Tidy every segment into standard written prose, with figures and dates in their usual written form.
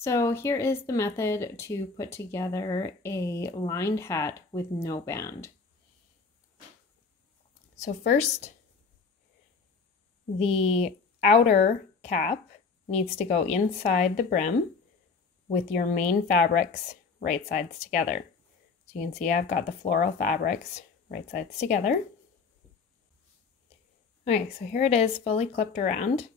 So here is the method to put together a lined hat with no band. So first, the outer cap needs to go inside the brim with your main fabrics right sides together. So you can see I've got the floral fabrics right sides together. Okay, so here it is fully clipped around.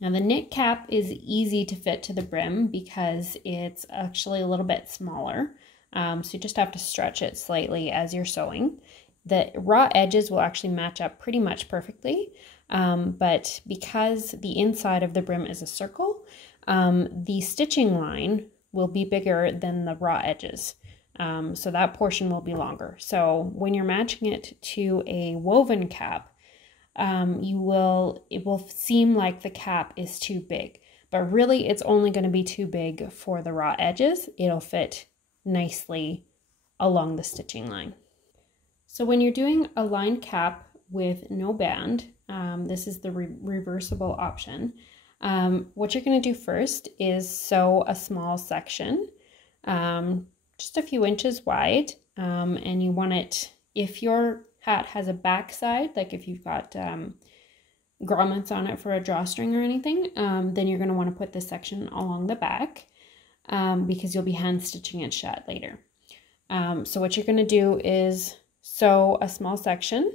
Now the knit cap is easy to fit to the brim because it's actually a little bit smaller. So you just have to stretch it slightly as you're sewing. The raw edges will actually match up pretty much perfectly, but because the inside of the brim is a circle, the stitching line will be bigger than the raw edges. So that portion will be longer. So when you're matching it to a woven cap, it will seem like the cap is too big, but really it's only going to be too big for the raw edges. It'll fit nicely along the stitching line. So when you're doing a lined cap with no band, this is the reversible option. What you're going to do first is sew a small section, just a few inches wide, and you want it, if your hat has a back side, like if you've got grommets on it for a drawstring or anything, then you're going to want to put this section along the back because you'll be hand stitching it shut later. So what you're going to do is sew a small section,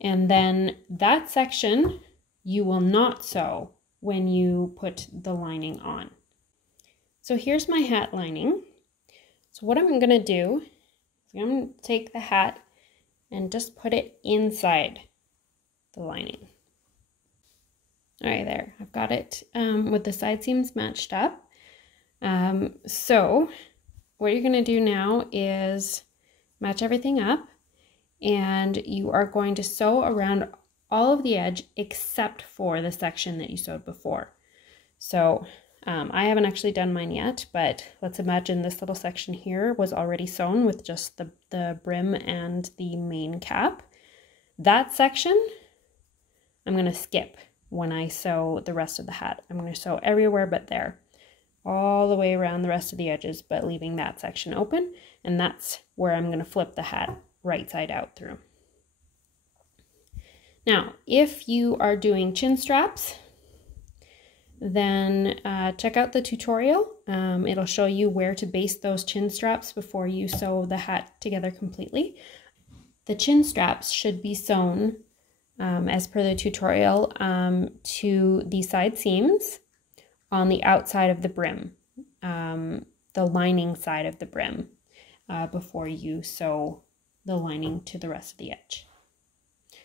and then that section you will not sew when you put the lining on. So here's my hat lining. So what I'm going to do is I'm going to take the hat and just put it inside the lining. All right, there, I've got it with the side seams matched up. So what you're gonna do now is match everything up, and you are going to sew around all of the edge except for the section that you sewed before. So I haven't actually done mine yet, but let's imagine this little section here was already sewn with just the brim and the main cap. That section I'm going to skip when I sew the rest of the hat. I'm going to sew everywhere but there, all the way around the rest of the edges, but leaving that section open, and that's where I'm going to flip the hat right side out through. Now, if you are doing chin straps, then check out the tutorial. It'll show you where to baste those chin straps before you sew the hat together completely. The chin straps should be sewn as per the tutorial to the side seams on the outside of the brim, the lining side of the brim, before you sew the lining to the rest of the edge.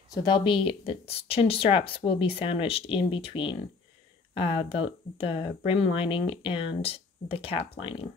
So the chin straps will be sandwiched in between the brim lining and the cap lining.